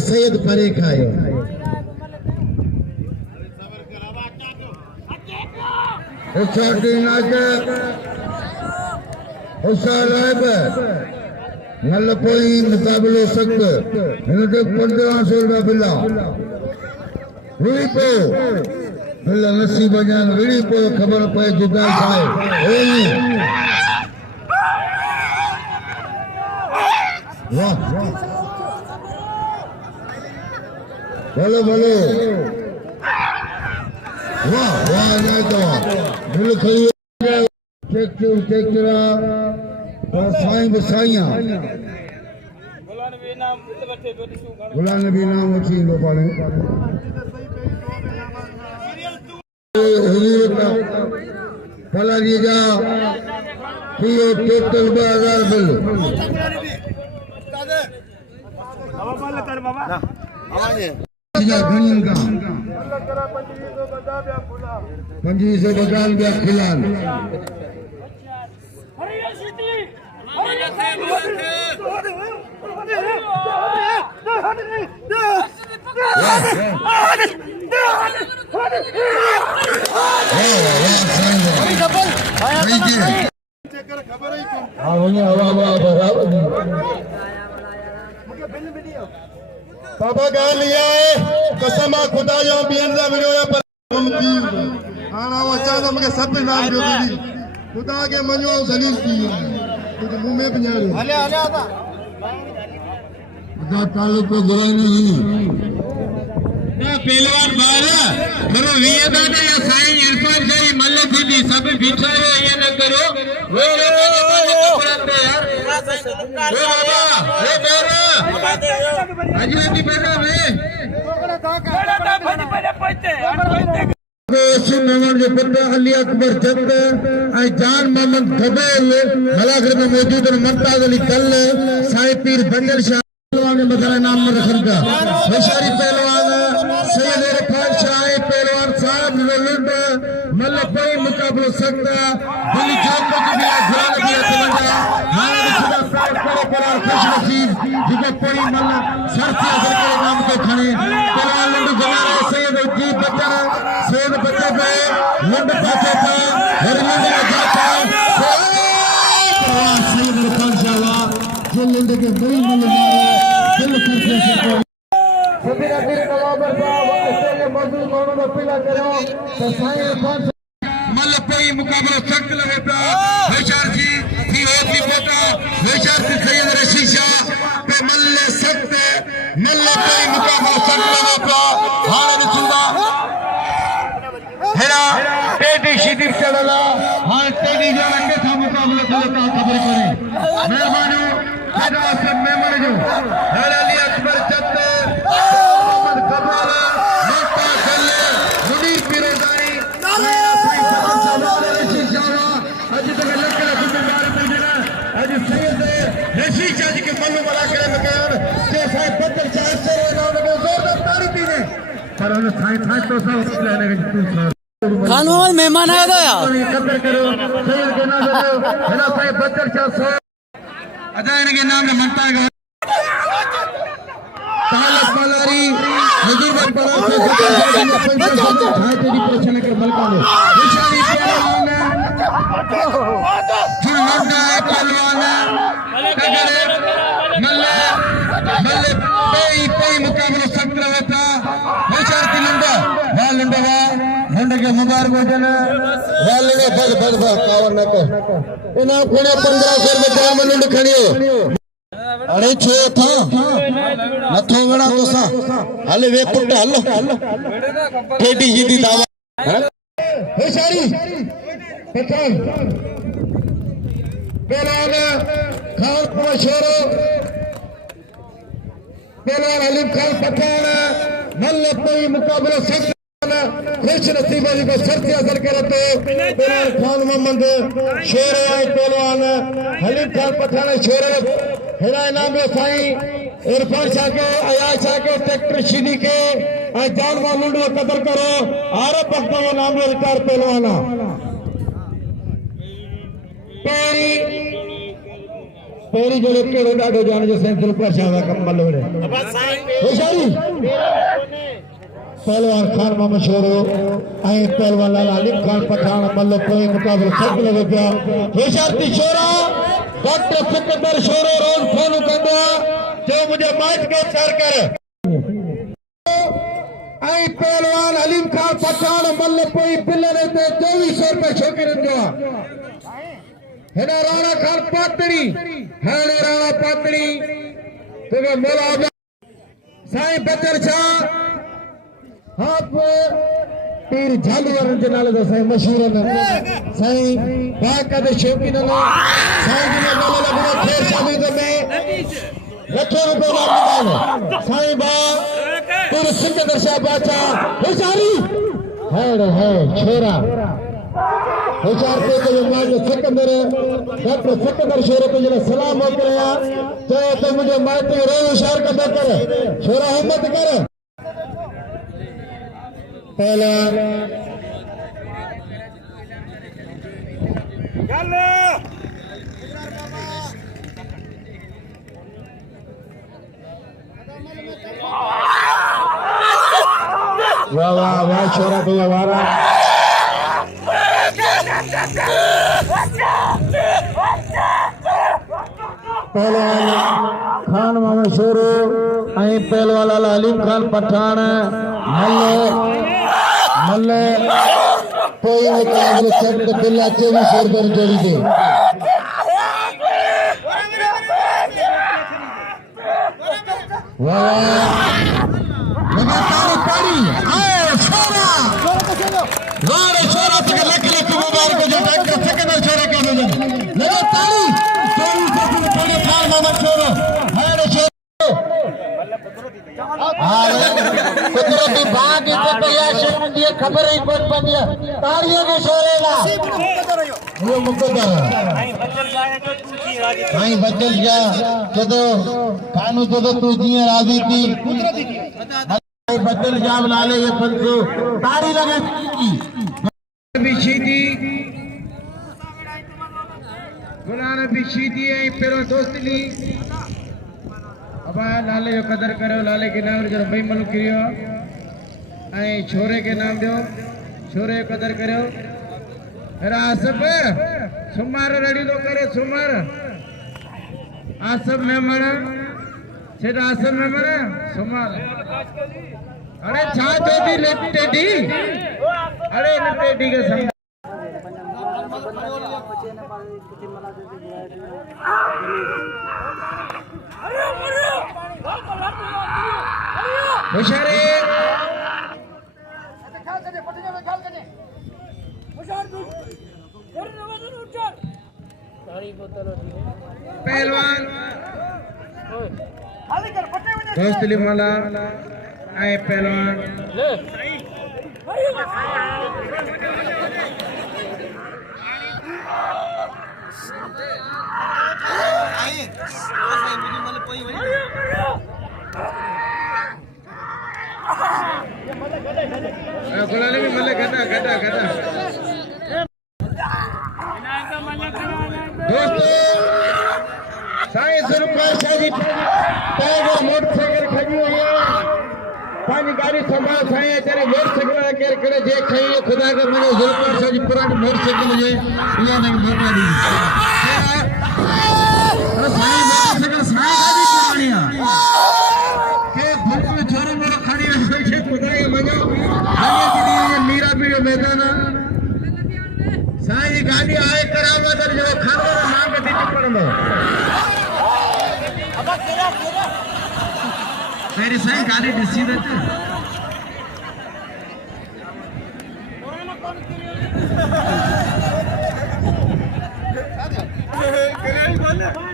सैयद परे खायो नल पोई मुकाबलो सख्त हिनते 1500 रुपया बिला विड़ी पो बिला नसीब जान विड़ी पो खबर पए जुदा छाए वाह बोलो बोलो वाह वाह नहीं तो दिल खड़ी चेक करा साईं बसाइयां गुलाम नबी नाम उठी लो पाले हुजूर का फला दिए जा कियो टोटल 2000 बिल बाबा कर बाबा आवाजे जा गणिन का 2500 बगाल बिया खिलान बाबा गा लिया है कसम खुदा जो बियन दा वीडियो पर आना वचा तो मके सब नाम जो दी खुदा के मनो जलील की तो मुंह में बजारे हले हले आता खुदा तालुक को गुराई नहीं ना पहलवान बार करो वीए दादा या साईं इरफान जी मल्ल थी सब बिचारे ये न करो वे पड़ते यार वे बाबा वे बेरा अजनबी बेटा वे नमन जो पता अली अकबर जद आई जान मोहम्मद खबेल मलाखर में मौजूद मुमताज अली कल साईं पीर बंजर शाह पहलवान मसला नाम रखन का बेचारी पहलवान सैयद इरफान शाह पहलवान साहब लुंड मल्ल कोई मुकाबलो सकता दिल्ली जान को भी घुरा दिया चला हां खुदा साहब करे करार खुश नसीब जिके कोई मल्ल सरसी असर के नाम को खणे पहलवान लुंड जवान सैयद जी बच्चा सैयद बच्चे पे लुंड फाचे था हर लुंड जाता सैयद इरफान शाह जो लुंड के कोई मल्ल दिल फैसले से सभी नबीर नवाबर साहब ऑस्ट्रेलिया मौजूद मानो में पीला करो तो साईं इरफान मल कोई मुकाबला सख्त लगे था बेचार जी थी होती बेटा बेचार से सैयद रशीद शाह पे मल्ल सख्त मल्ल कोई मुकाबला सख्त लगे था हां रसूला हेरा टेडी शीदी चला हां टेडी जो रखे था मुकाबला चलता खबर करे मेहरबानी हेरा सब मेहमान जो हेरा अली अकबर जद मोहम्मद कबाला मोटा गले मुनीर पीरोदारी आज तक लकड़ा जिम्मेदार पेजना आज सैयद रशीद शाह जी के मल्लू मलाखर में कयान के साईं पत्थर चाह से नाम लगे जोरदार तारीफ दी पर उन साईं था तो सब लेने के तू खानवाल मेहमान आया था यार कदर करो सैयद के नाम लो हेरा साईं पत्थर चाह से अदा इनके नाम में मनता है तालत मलारी हुजूर पर से पंचायत तेरी प्रश्न कर मलका ने निशानी पहलवान जो लंडा है पहलवान कगरे मल्ले मल्ले कोई मुकाबला सख्त रहा था बेचार की लंडा वाह लंडा लंडा के मुबारक हो जाना वाह लंडा बस कावन न को इना कोने 1500 रुपए जान में लंड खणियो अरे छो था नथो वेड़ा तोसा हले वे पुट हलो केडी जी दी दावा बेचारी पठान पहलवान खान शोरो पहलवान हलीम खान पठान मल्ल कोई मुकाबला सख्त खुश नसीब जी को सरती असर करे तो पहलवान खान मोहम्मद शोरो पहलवान हलीम खान पठान शोरो हेरा इनाम साईं इरफान शाह के अयाज शाह के ट्रैक्टर शीदी के जान लूंड को कदर करो आरे पक्का वो नाम रिटायर पहलवाना पेरी जो केड़ो डाडो जान जो सेंट्रल प्रशासन कमल होरे होशियारी पहलवान खान मोहम्मद शोरो आई पहलवान लाला अली खान पठान मल्लो कोई मुकाबला सब लगे पिया होशियारी शोरा डॉक्टर सिकंदर शोरो रोज फोन कंदा जो मुझे मैच के सर कर आई पहलवान अली खान पठान मल्लो कोई बिलर ते 2400 रुपए छोकरन जो हेना राणा खान पातड़ी हेने राणा पातड़ी तो मोला साईं बचर शाह आप पीर झालवर जे नाले तो साईं मशहूर है साईं बाका दे शौकीन है साईं जी ने नाले लगो खेर शादी में लखों रुपए नाम साईं बा पीर सिकंदर शाह बाचा होशियारी है छोरा होशियार पे तो मां सिकंदर डॉक्टर सिकंदर शोरो पे जला सलाम मोकलिया चाहे तो मुझे माते रो होशियार का कर छोरा हिम्मत कर पहला चल वाह वाह वाह छोरा तो वारा पहलवान खान मोहम्मद शोरो आई पहलवान लाला अलीम खान पठान मल्ले कोई मुकाबले सब बिल्ला 2400 रुपए जोड़ी दे वाह ताड़ी आओ छोरा वाह छोरा तक लख मुबारक जो डॉक्टर सिकंदर छोरा के लगा ताड़ी थोड़े खान मोहम्मद शोरो हर शोरो कुदरती बाग इसे तैयार शर्म खबर ही कोई बन ताड़ियों के शोरे का वो मुकद्दर आई बचल जा तो कानू तो तू जी राजी थी बचल जा लाले ये फंसो ताड़ी लगे की शीदी गुलाम भी शीदी है पेरो दोस्तली अब लाले जो कदर करो लाले के नाम जो भाई मनु करियो आई छोरे के नाम दो छोरे कदर करो अरे आसफ सुमार रेडी तो करे सुमार आसफ मेमण सेठ आसफ मेमण सुमार अरे छा टेडी टेडी अरे टेडी के सम होशियारी पहलवान दोस्तली माला आए पहलवान गुलाने में मल्ले गदा गदा गदा दोस्तों साइंस रुपया जी टाइगर मोटरसाइकिल खड़ी हुई है पानी गाड़ी संभाल साई तेरे मोटरसाइकिल के करे जे खई खुदा के मने जुल्फर जी पुरानी मोटरसाइकिल जे ये नहीं मोटा दी साई मोटरसाइकिल साई गाड़ी पुरानी है के धूप में छोरे मोर खड़ी है के खुदा के मने आगे की मीरा पीड़ो मैदान साई गाड़ी आए करावत जो खानो मांग दी पड़नो अब केरा मेरी साई गाड़ी दिसी देते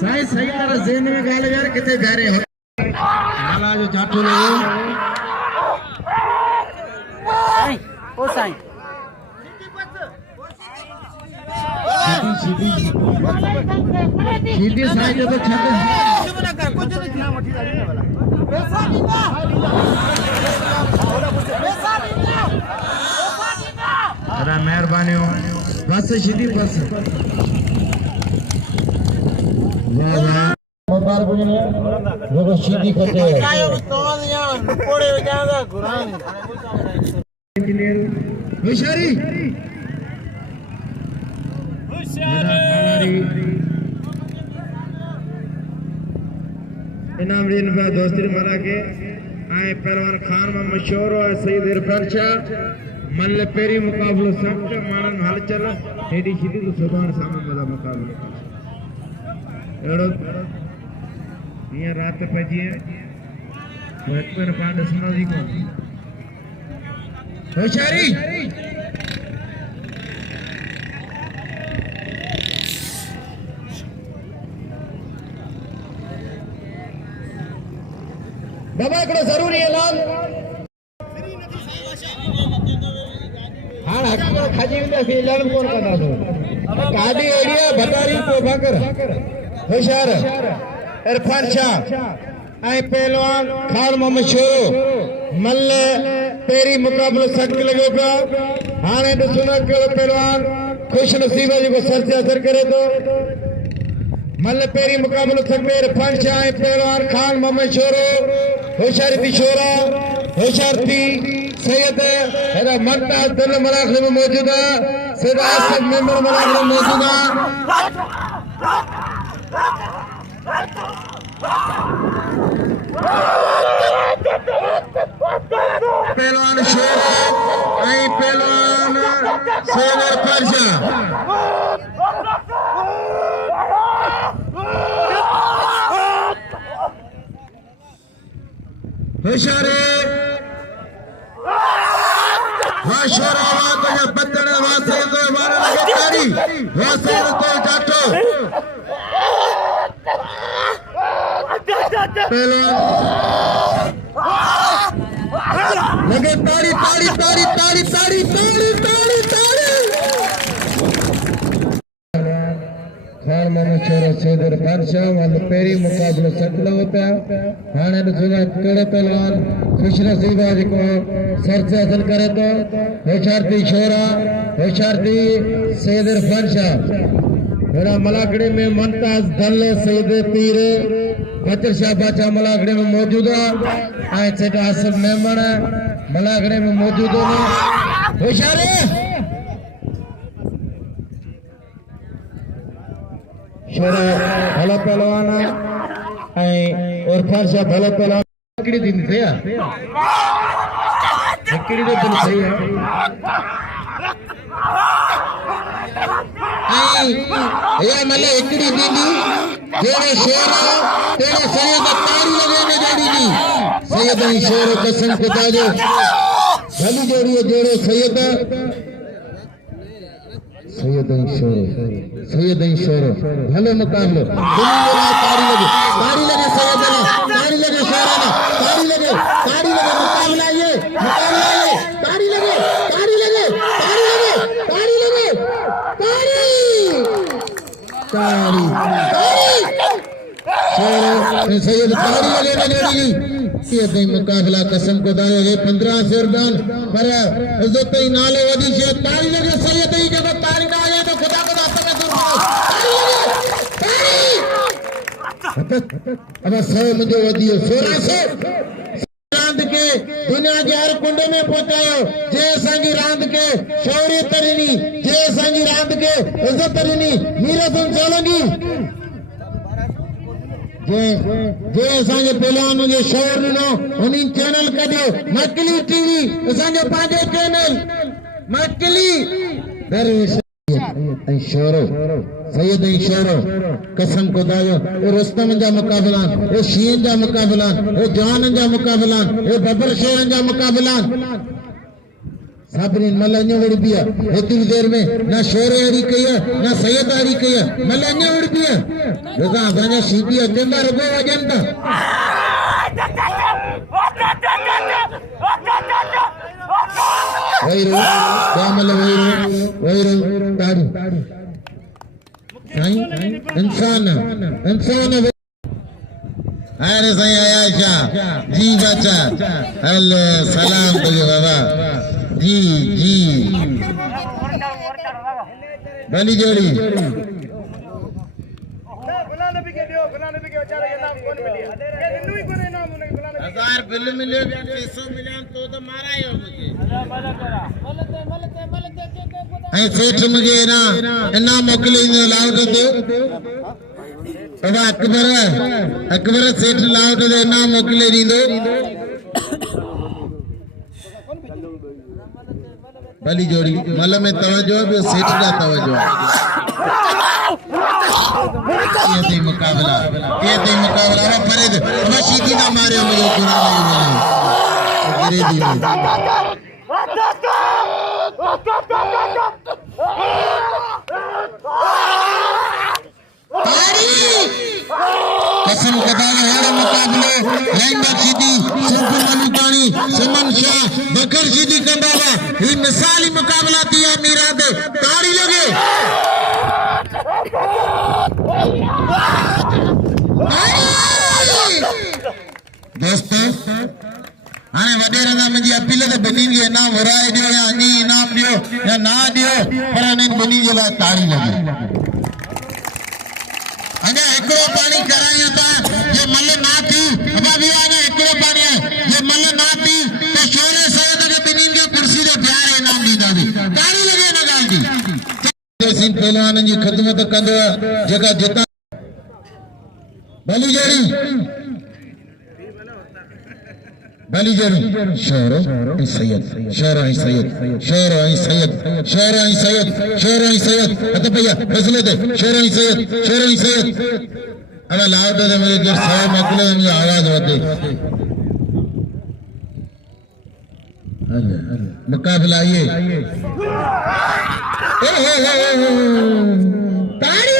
साई सही तरह जेन में गाल यार किथे जा रहे हो माला जो जाटो ले साई ओ साई सीधी साई जो तो छत कुछ नहीं ना मठी वाला पैसा नीना मेहरबानियों बस शीदी बस वाह वाह मुबारक हो वो शीदी करते हैं कोड़े जादा गुरान होशियारी इनाम रीन बा दोस्ती मारा के आए पहलवान खान में मशहूर है सईद इरफान शाह मल्ल पेरी मुकाबलो सख्त मानन हलचल हेडी शीदी तो सुभान सामने मजा मुकाबलो एड़ो ये रात पजी है वो एक पर पांड सुना दी को होशियारी बाबा इकड़ो जरूरी ऐलान हां हक खाजी विंदा सी ऐलान कोन कंदा तो गाडी एरिया भटारी को भाकर होशियार इरफान शाह ऐं पहलवान खान मोहम्मद शोरो मल्ल पेरी मुकाबलो सख्त लॻो पियो हाणे ॾिसो न कहिड़ो पहलवान खुश नसीब जेको सर ते असर करे थो मल्ल पेरी मुकाबलो सख्त इरफान शाह ऐं पहलवान खान मोहम्मद शोरो होशियारी थी शोरा होशियार थी सैयद हेड़ा मनता दिल मलाखरे में मौजूद है सैयद आसिफ मेंबर मलाखरे में मौजूद है पहलवान शोरा ऐं पहलवान सैयद इरफान शाह होशियारे हाँ शोरा वाह तो जब बत्तन वाह सैयद तो वाला लगे तारी वाह सैयद तो जाटो पहलवान लगे तारी तारी तारी तारी तारी तारी तारी तारी खान मोहम्मद शोरो सैयद इरफान शाह वाले पेरी मुकाबलो सटलो होता है हाणे ॾिसो कहिड़ो पहलवान खुश नसीब आहे जेको सर से हासिल करे थो होशियार थी शोरा होशियार थी सैयद इरफान शाह हेड़ा मलाखड़े में मुमताज दल सैयद पीर बचर शाह बादशाह मलाखड़े में मौजूद है ऐं सैयद आसिफ मेमण मलाखड़े में मौजूद है होशियार शोरो भलो पहलवान ऐं इरफान शाह भलो पहलवान हिकिड़ी थींदी सही आहे हिकिड़ी तो दिलि सही आहे ऐं इहा मतिलबु हिकिड़ी थींदी जहिड़े शोरो तहिड़े सैयद तारी लॻे में जोड़ींदी सैयद ऐं शोरो कसम ख़ुदा जो भली जोड़ी जहिड़ो सैयद सैयद ऐं शोरो भलो मुकाबलो तारी लगे सैयद ने तारी लगे शोरो ने तारी लगे मुकाबला ये तारी लगे तारी शोरो सैयद तारी लगे में जोड़ी ये तई मुकाबला कसम को दायो ये 15 सिरदान पर इज्जत ही नाले वदी से तारी लगे सैयद ही जब तारी ना आए तो खुदा को रास्ते में दूर अब सौ मुझे वदियो 1600 रांद के दुनिया के हर कुंडे में पहुंचायो जे संगी रांद के शौर्य तरिनी जे संगी रांद के इज्जत तरिनी मीरासन सोलंगी जे असांजे पहलवान जो शोर ॾिनो उन्ही चैनल कढियो मकली टीवी असांजो पंहिंजो चैनल मकली दरवेश ऐं शोरो सैयद ऐं शोरो कसम खुदायो ए रुस्तम जा मुकाबला ए शीन जा मुकाबला ए जवान जा मुकाबला ए बबर शेरन जा मुकाबला साबरी मलन्या उड़ पिया एतिरी देर में ना शोरे अड़ी कई ना सैयद अड़ी कई मलन्या उड़ पिया रजा असांजा शीदी अचंदा रुगो वजन था वैरो कामल वैरो ताड़ी इंसान अरे सही आयशा जी बच्चा अल्लाह सलाम तो बाबा जी पहली जोड़ी हजार बिल मिले 600 मिले तो मारा ही हो मुझे सेठ मुझे ना इना मोकले लाउट दे अब अकबर सेठ लाउट दे इना मोकले दींदो पहली जोड़ी मल में तवज्जो है सेठ का तवज्जो ये थी मुकाबला वो फरीद मैं शीदी ना मारे मुझे पूरा नहीं गिरे दी कसम कदा है मुकाबले लैंगा शीदी सिंधु मलिकानी समन शाह बकर शीदी कंबावा ये मिसाली मुकाबला दिया मीरा दे ताड़ी लगे दोस्तों हाने वडेर ना मुझे अपील ते बनी के इनाम वराए दियो या नी इनाम दियो या ना दियो पर ने बनी जे ला ताड़ी लगे अने एकरो पानी कराया था ये मल ना थी अब विया ने एकरो पानी ये मल ना थी तो शोरे सयद के बनी के कुर्सी दे प्यार इनाम दीदा दी ताड़ी लगे ना गाल दी सिंह पहलवान जी खिदमत कंदो जगह जिता भली जोड़ी शोरो ऐं सैयद हथ भैया फैसले दे शोरो ऐं सैयद अब लाउड दे मुझे गिर सौ मोकले मुझे आवाज वधे मुकाबला ये ताड़ी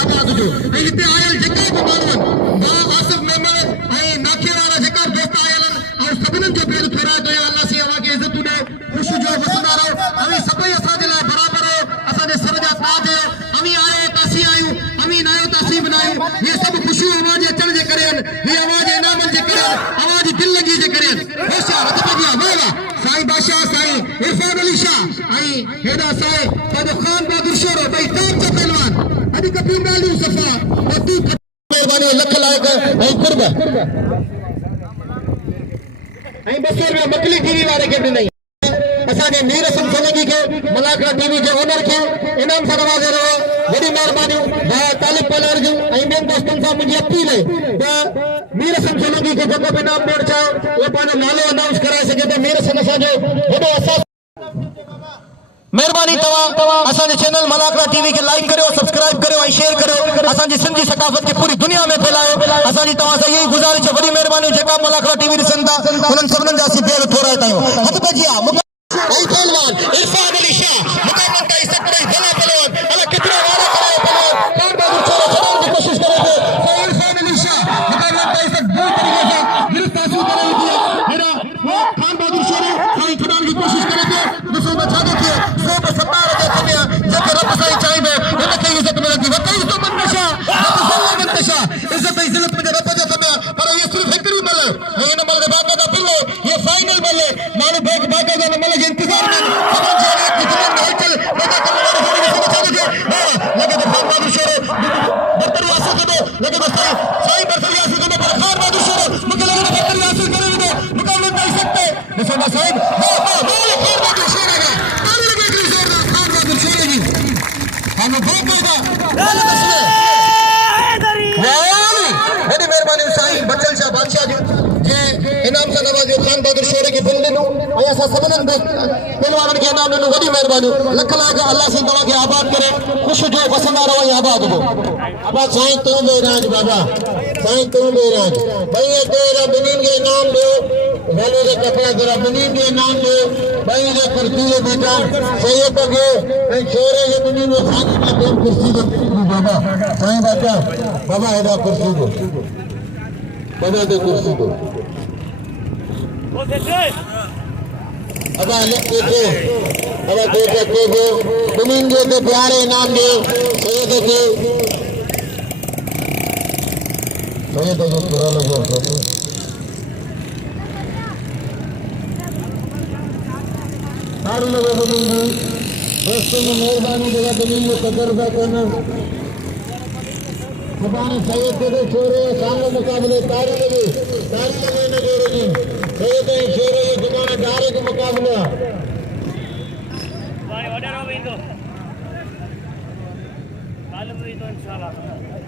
आवाज जो इते आयल जके को मानवन बा आसफ मेमन ऐं नाखी वाला जका दोस्त आयलन और सबनन जो बेर थोरा जो अल्लाह सी हवा के इज्जत दे खुश जो वसंदा रहो अभी सभई असा जे ला बराबर हो असा जे सर जा ताज हो अभी आए तासी आयु अभी नायो तासी बनायो ये सब खुशी आवाज अचण जे करन ये आवाज इनाम जे करन आवाज दिल लगी जे करन होशियार हथ बजिया वाह साईं बादशाह साईं इरफान अली शाह आई हेदा साईं ताजो खान बहादुर शोरो भाई ताज चा पहलवान अभी कभी मालूम सफा और तू मेहरबानी लख लायक ऐं कुर्ब ऐं 200 रुपया मकली टीवी वाले के ॾिनई असांजे मीर सोलंकी के मलाखरा टीवी के ओनर के इनाम सां नवाज़े रहो वॾी महिरबानी भाउ तालिब पलर जूं ऐं ॿियनि दोस्तनि सां मुंहिंजी अपील आहे त मीर सोलंकी खे जेको बि इनाम ॾियणु चाहे उहो पंहिंजो नालो अनाउंस कराए सघे त मीर असांजो वॾो असां मेहरबानी तवा असांजे चैनल मलाखरा टीवी के लाइक करियो सब्सक्राइब करियो और शेयर करियो असांजी सिंधी सकाफत के पूरी दुनिया में फैलायो असांजी तवा से यही गुजारिश है वडी मेहरबानी जेका मलाखरा टीवी ॾिसनि था उन्हनि सभिनीनि जा असीं पैर थोराए तायूं हथ बजिया पहलवान इरफान अली शाह मुकाबला का इज्जत करे भला पहलवान अला कितना वाला कराए पहलवान खान बहादुर छोरो छड़ाने की कोशिश करे थे इरफान अली शाह मुकाबला का इज्जत पूरी तरीके से गिरफ्त हासिल करे थी मेरा वो खान बहादुर छोरो साईं छड़ाने की कोशिश करे थे दोस्तों बचा दो थे सो बसतार दे थमिया जके रब साईं चाहिए उनके इज्जत मिलती वकई तो मन नशा मन नशा इज्जत इज्जत में रब जा थमिया पर ये सिर्फ एकरी मल ये न मल बाका दा बिल्लो ये फाइनल मल मानो बैक बाका दा मल के इंतजार में समझ जाने कितने हलचल लगा करने वाले होने से बचा दे लगे तो खान बहादुर शोरो बर्तर हासिल कर दो लगे तो साईं बर्तर हासिल कर दो पर खान बहादुर शोरो मुझे लगे तो बर्तर हासिल कर दो मुकाबला कर सकते निशान साहब खान बहादुर शोरो का ताली लगे कि जोरदार खान बहादुर शोरो जी हम बहुत बड़ा बड़ी मेहरबानी साईं बचल शाह बादशाह जी जे इनाम सां नवाज़ियो खान बहादुर शोरे के दिल ॾिनो ऐं असां सभिनीनि पहलवाननि खे इनाम ॾिनो वॾी महिरबानी लख लाख अल्लाह साईं तव्हांखे आबाद करे ख़ुशि जो वसंदा रहो ऐं आबाद हो आबाद साईं तूं बि राज बाबा साईं तूं बि राज भई तेरा ॿिन्हिनि खे इनाम ॾियो वाले के कपड़ा जरा बनी के नाम दो भाई ने कुर्सी दे बेटा सैयद के ऐ छोरे के बनी में खाने का दो कुर्सी दे बाबा साईं बाबा बाबा है कुर्सी दो बाबा दे कुर्सी दो वो देखे अब देखो बनी के तो प्यारे नाम दो सैयद के पूरा लोगों सारे लोगों को दोस्तों में मेहरबानी जगह जमीन में कदर था करना खुदाने सैयद के छोरे सामने मुकाबले तारी लगे न जोड़ो जी सैयद है छोरे ये खुदाने डायरेक्ट मुकाबला भाई वडा रो विंदो काल भी तो इंशाल्लाह